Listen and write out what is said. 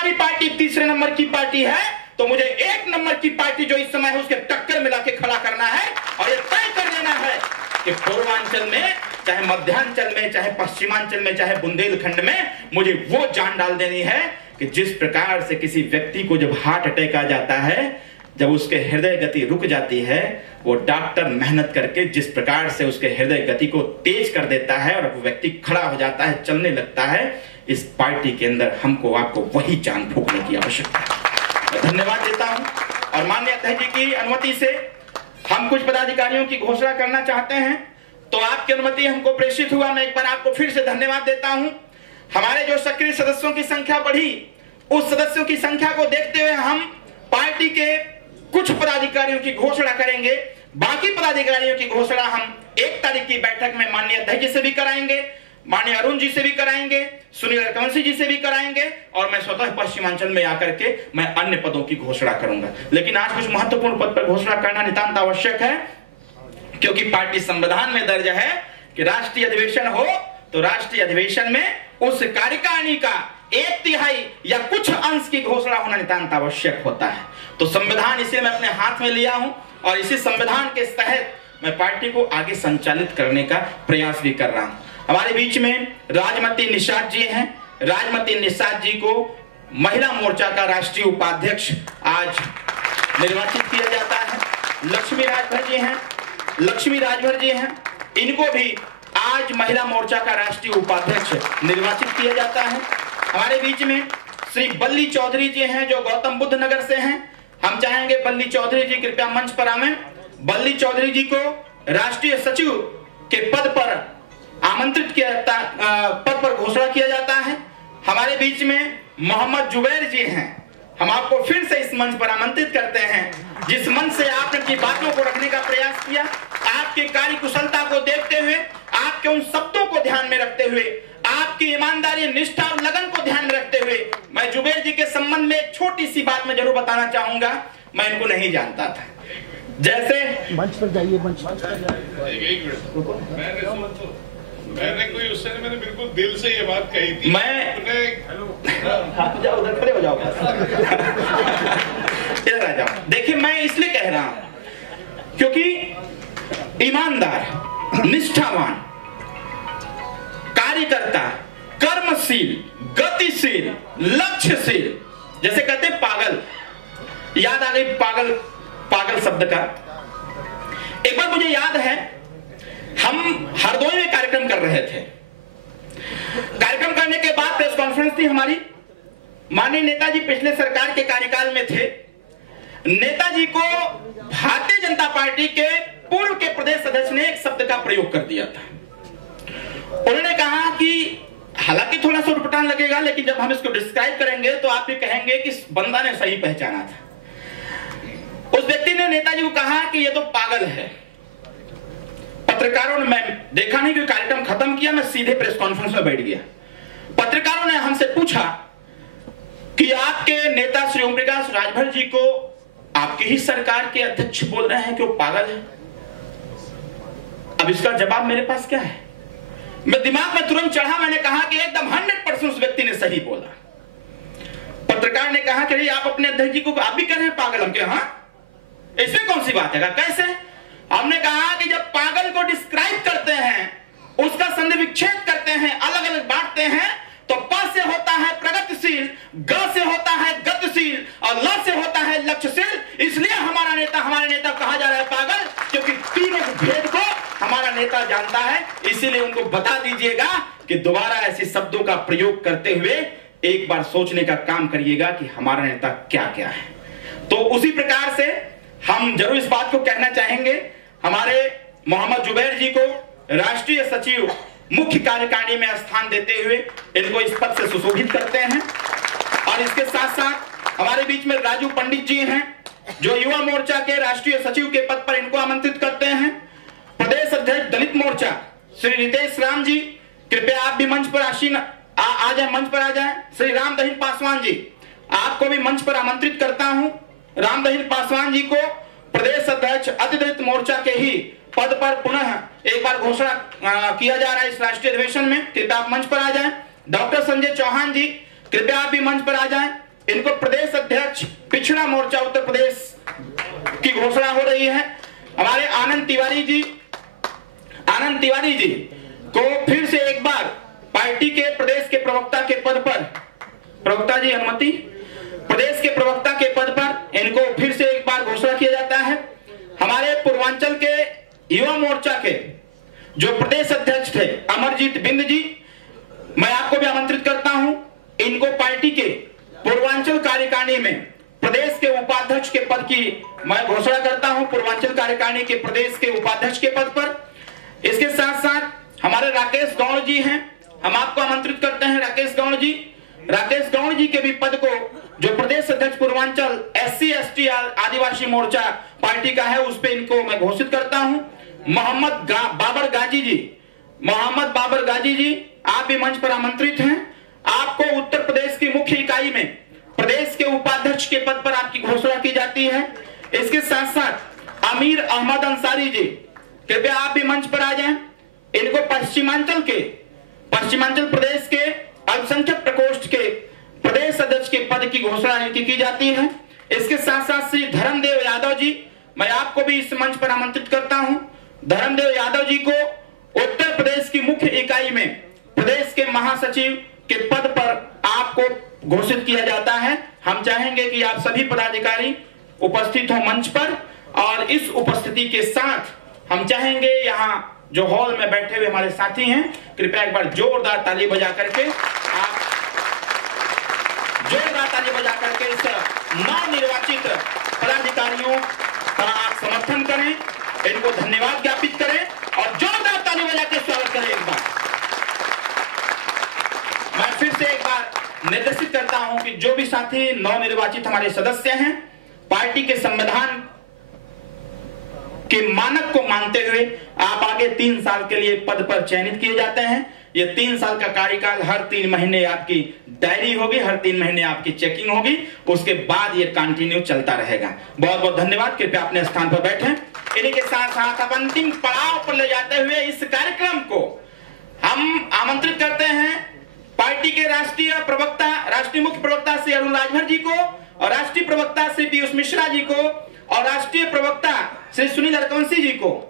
हमारी पार्टी तीसरे नंबर की पार्टी है, तो मुझे एक नंबर की पार्टी जो इस समय है उसके टक्कर मिला के खड़ा करना है और ये तय कर लेना है कि पूर्वांचल में, चाहे मध्यांचल में, चाहे पश्चिमांचल में, चाहे बुंदेलखंड में, मुझे वो जान डाल देनी है कि जिस प्रकार से किसी व्यक्ति को जब हार्ट अटैक आ जाता है, जब उसके हृदय गति रुक जाती है, वो डॉक्टर मेहनत करके जिस प्रकार से उसके हृदय गति को तेज कर देता है और वो व्यक्ति खड़ा हो जाता है, चलने लगता है, इस पार्टी के अंदर हमको आपको वही जान फूंकने की आवश्यकता है। मैं धन्यवाद देता हूं और माननीय अध्यक्ष जी की अनुमति से हम कुछ पदाधिकारियों की घोषणा करना चाहते हैं, तो आपकी अनुमति हमको प्रेषित हुआ। मैं एक बार आपको फिर से धन्यवाद देता हूं। हमारे जो सक्रिय सदस्यों की संख्या बढ़ी, उस सदस्यों की संख्या को देखते हुए हम पार्टी के कुछ पदाधिकारियों की घोषणा करेंगे। बाकी पदाधिकारियों की घोषणा हम 1 तारीख की बैठक में माननीय अध्यक्ष जी से भी कराएंगे, माननीय अरुण जी से भी कराएंगे, सुनील रघुवंशी जी से भी कराएंगे और मैं स्वतः पश्चिमांचल में आकर के मैं अन्य पदों की घोषणा करूंगा। लेकिन आज कुछ महत्वपूर्ण पद पर घोषणा करना नितांत आवश्यक है, क्योंकि पार्टी संविधान में दर्ज है कि राष्ट्रीय अधिवेशन हो तो राष्ट्रीय अधिवेशन में उस कार्यकारिणी का 1/3 या कुछ अंश की घोषणा होना नितांत आवश्यक होता है। तो संविधान इसे मैं अपने हाथ में लिया हूं और इसी संविधान के तहत मैं पार्टी को आगे संचालित करने का प्रयास भी कर रहा हूं। हमारे बीच में राजमती निषाद जी हैं। राजमती निषाद जी को महिला मोर्चा का राष्ट्रीय उपाध्यक्ष आज निर्वाचित किया जाता है। लक्ष्मी राजभर जी हैं, लक्ष्मी राजभर जी हैं, इनको भी आज महिला मोर्चा का राष्ट्रीय उपाध्यक्ष निर्वाचित किया जाता है। हमारे बीच में श्री बल्ली चौधरी जी हैं जो गौतम बुद्ध नगर से हैं। हम चाहेंगे बल्ली चौधरी जी कृपया मंच पर आवें। बल्ली चौधरी जी को राष्ट्रीय सचिव के पद पर आमंत्रित किया पद पर घोषणा किया जाता है। हमारे बीच में मोहम्मद जुबैर जी हैं। हम आपको फिर से इस मंच पर आमंत्रित करते हैं, जिस मंच से आपने अपनी बातों को रखने का प्रयास किया, आपके कार्य कुशलता को देखते हुए, आपके उन शब्दों को ध्यान में रखते हुए, आपकी ईमानदारी, निष्ठा और लगन को ध्यान में रखते हुए, मैं जुबैर जी के संबंध में एक छोटी सी बात मैं जरूर बताना चाहूंगा। मैं इनको नहीं जानता था। जैसे मंच पर जाइए, मंच पर जाइए। मैंने बिल्कुल दिल से ये बात कही थी। जाओ उधर खड़े हो जाओ, इधर आ जाओ। देखिए मैं इसलिए कह रहा हूं क्योंकि ईमानदार, निष्ठावान, कार्यकर्ता, कर्मशील, गतिशील, लक्ष्यशील, जैसे कहते हैं पागल, याद आ गई पागल, पागल शब्द का। एक बार मुझे याद है हम हरदोई में कार्यक्रम कर रहे थे। कार्यक्रम करने के बाद प्रेस कॉन्फ्रेंस थी हमारी। माननीय नेताजी पिछले सरकार के कार्यकाल में थे। नेताजी को भारतीय जनता पार्टी के पूर्व के प्रदेश अध्यक्ष ने एक शब्द का प्रयोग कर दिया था। उन्होंने कहा कि हालांकि थोड़ा सा उटपटांग लगेगा, लेकिन जब हम इसको डिस्क्राइब करेंगे तो आप भी कहेंगे कि इस बंदा ने सही पहचाना था। उस व्यक्ति ने नेताजी को कहा कि ये तो पागल है। पत्रकारों ने, मैं देखा नहीं कि कार्यक्रम खत्म किया, मैं सीधे प्रेस कॉन्फ्रेंस में बैठ गया। पत्रकारों ने हमसे पूछा कि आपके नेता श्री ओम प्रकाश राजभर जी को आपकी ही सरकार के अध्यक्ष बोल रहे हैं कि वो पागल है। अब इसका जवाब मेरे पास क्या है? मैं दिमाग में तुरंत चढ़ा, मैंने कहा कि एकदम 100% उस व्यक्ति ने सही बोला। पत्रकार ने कहा कि आप अपने अध्यक्ष जी को आप भी कह रहे हैं पागल। हम क्या, हाँ इसमें कौन सी बात है? कैसे? हमने कहा कि जब पागल को डिस्क्राइब करते हैं, उसका संधि विच्छेद करते हैं, अलग अलग बांटते हैं, तो प से होता है प्रगतिशील, ग से होता है गतिशील और ल से होता है लक्ष्यशील। इसलिए हमारे नेता कहा जा रहा है पागल, क्योंकि तीनों भेद को हमारा नेता जानता है। इसीलिए उनको बता दीजिएगा कि दोबारा ऐसे शब्दों का प्रयोग करते हुए एक बार सोचने का काम करिएगा कि हमारा नेता क्या क्या है। तो उसी प्रकार से हम जरूर इस बात को कहना चाहेंगे, हमारे मोहम्मद जुबैर जी को राष्ट्रीय सचिव मुख्य कार्यकारिणी में स्थान देते हुए इनको इस पद से सुशोभित करते हैं। और इसके साथ साथ हमारे बीच में राजू पंडित जी हैं जो युवा मोर्चा के राष्ट्रीय सचिव के पद पर इनको आमंत्रित करते हैं। प्रदेश अध्यक्ष दलित मोर्चा श्री रितेश राम जी, कृपया आप भी मंच पर आ जाए, मंच पर आ जाए। श्री राम दहीन पासवान जी, आपको भी मंच पर आमंत्रित करता हूं। राम दहीन पासवान जी को प्रदेश अध्यक्ष अति दलित मोर्चा के ही पद पर पुनः एक बार घोषणा किया जा रहा है इस राष्ट्रीय अधिवेशन में। कृपया आप मंच पर आ जाएं। डॉक्टर संजय चौहान जी, कृपया आप भी मंच पर आ जाएं। इनको प्रदेश अध्यक्ष पिछड़ा मोर्चा उत्तर प्रदेश की घोषणा हो रही है। हमारे आनंद तिवारी जी को फिर से एक बार पार्टी के प्रदेश के प्रवक्ता के पद पर, प्रवक्ता जी अनुमति, प्रदेश के प्रवक्ता के पद पर इनको फिर से एक बार घोषणा किया जाता है। हमारे पूर्वांचल के युवा मोर्चा के जो प्रदेश अध्यक्ष थे अमरजीत बिंद जी, मैं आपको भी आमंत्रित करता हूं, इनको पार्टी के पूर्वांचल कार्यकारिणी में प्रदेश के उपाध्यक्ष के पद की मैं घोषणा करता हूं, पूर्वांचल कार्यकारिणी के प्रदेश के उपाध्यक्ष के पद पर। इसके साथ साथ हमारे राकेश गौड़ जी हैं, हम आपको आमंत्रित करते हैं राकेश गौड़ जी के भी पद को, जो प्रदेश अध्यक्ष पूर्वांचल SC ST आदिवासी मोर्चा पार्टी का है, उस पे इनको मैं घोषित करता हूं। मोहम्मद बाबर गाजी जी, आप भी मंच पर आमंत्रित हैं। आपको उत्तर प्रदेश की मुख्य इकाई में प्रदेश के उपाध्यक्ष के पद पर आपकी घोषणा की जाती है। इसके साथ साथ अमीर अहमद अंसारी जी, कृपया आप भी मंच पर आ जाएं। इनको पश्चिमांचल प्रदेश के अल्पसंख्यक प्रकोष्ठ के प्रदेश अध्यक्ष के पद की घोषणा की जाती है। इसके साथ साथ श्री धर्मदेव यादव जी, मैं आपको भी इस मंच पर आमंत्रित करता हूं। धर्मदेव यादव जी को उत्तर प्रदेश की मुख्य इकाई में प्रदेश के महासचिव के पद पर आपको घोषित किया जाता है। हम चाहेंगे कि आप सभी पदाधिकारी उपस्थित हो मंच पर, और इस उपस्थिति के साथ हम चाहेंगे यहाँ जो हॉल में बैठे हुए हमारे साथी हैं, कृपया एक बार जोरदार ताली बजा करके इस नवनिर्वाचित पदाधिकारियों का आप समर्थन करें, इनको धन्यवाद ज्ञापित करें और जोरदार ताली बजा के स्वागत करें। एक बार मैं फिर से एक बार निर्देशित करता हूं कि जो भी साथी नवनिर्वाचित हमारे सदस्य हैं, पार्टी के संविधान के मानक को मानते हुए आप आगे 3 साल के लिए पद पर चयनित किए जाते हैं। ये 3 साल का कार्यकाल, हर 3 महीने आपकी डायरी होगी, हर 3 महीने आपकी चेकिंग होगी, उसके बाद ये कंटिन्यू चलता रहेगा। बहुत बहुत धन्यवाद, कृपया अपने स्थान पर बैठें। इन्हीं के साथ साथ अब अंतिम पड़ाव पर ले जाते हुए इस कार्यक्रम को हम आमंत्रित करते हैं पार्टी के राष्ट्रीय मुख्य प्रवक्ता श्री अरुण राजभर जी को, और राष्ट्रीय प्रवक्ता श्री पीयूष मिश्रा जी को, और राष्ट्रीय प्रवक्ता श्री सुनील रघुवंशी जी को